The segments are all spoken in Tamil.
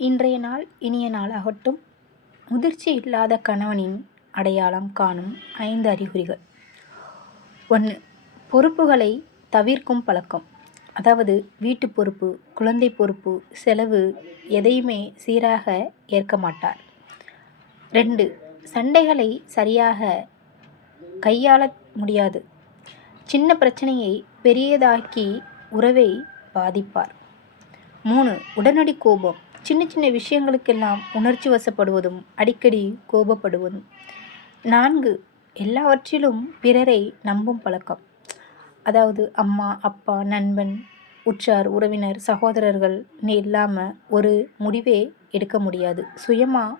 இன்றைய நாள் இனிய நாளாகட்டும். முதிர்ச்சி இல்லாத கணவனின் அடையாளம் காணும் 5 அறிகுறிகள். 1. பொறுப்புகளை தவிர்க்கும் பழக்கம். அதாவது வீட்டு பொறுப்பு, குழந்தை பொறுப்பு, செலவு எதையுமே சீராக ஏற்க மாட்டார். 2. சண்டைகளை சரியாக கையாள முடியாது. சின்ன பிரச்சனையை பெரியதாக்கி உறவை பாதிப்பார். 3. உடனடி கோபம். சின்ன சின்ன விஷயங்களுக்கெல்லாம் உணர்ச்சி வசப்படுவதும் அடிக்கடி கோபப்படுவதும். 4. எல்லாவற்றிலும் பிறரை நம்பும் பழக்கம். அதாவது அம்மா, அப்பா, நண்பன், உற்றார், உறவினர், சகோதரர்கள் இல்லாமல் ஒரு முடிவே எடுக்க முடியாது. சுயமாக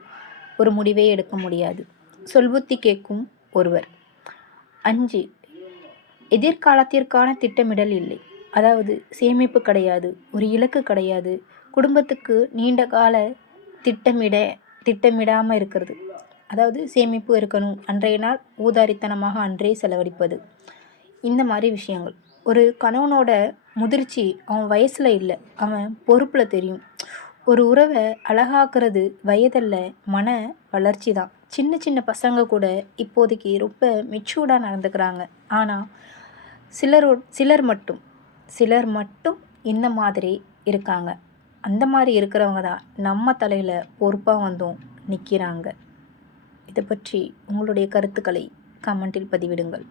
ஒரு முடிவே எடுக்க முடியாது. சொல்புத்தி கேட்கும் ஒருவர். 5. எதிர்காலத்திற்கான திட்டமிடல் இல்லை. அதாவது சேமிப்பு கிடையாது, ஒரு இலக்கு கிடையாது, குடும்பத்துக்கு நீண்ட கால திட்டமிடாமல் இருக்கிறது. அதாவது சேமிப்பு இருக்கணும், அன்றைய நாள் ஊதாரித்தனமாக அன்றே செலவழிப்பது, இந்த மாதிரி விஷயங்கள். ஒரு கணவனோட முதிர்ச்சி அவன் வயசில் இல்லை, அவன் பொறுப்பில் தெரியும். ஒரு உறவை அழகாக்குறது வயதல்ல, மன வளர்ச்சி தான். சின்ன சின்ன பசங்க கூட இப்போதைக்கு ரொம்ப மெச்சூர்டாக நடந்துக்கிறாங்க. ஆனால் சிலர் மட்டும் இந்த மாதிரி இருக்காங்க. அந்த மாதிரி இருக்கிறவங்க தான் நம்ம தலையில் பொறுப்பாக வந்தும் நிற்கிறாங்க. இதை பற்றி உங்களுடைய கருத்துக்களை கமெண்டில் பதிவிடுங்கள்.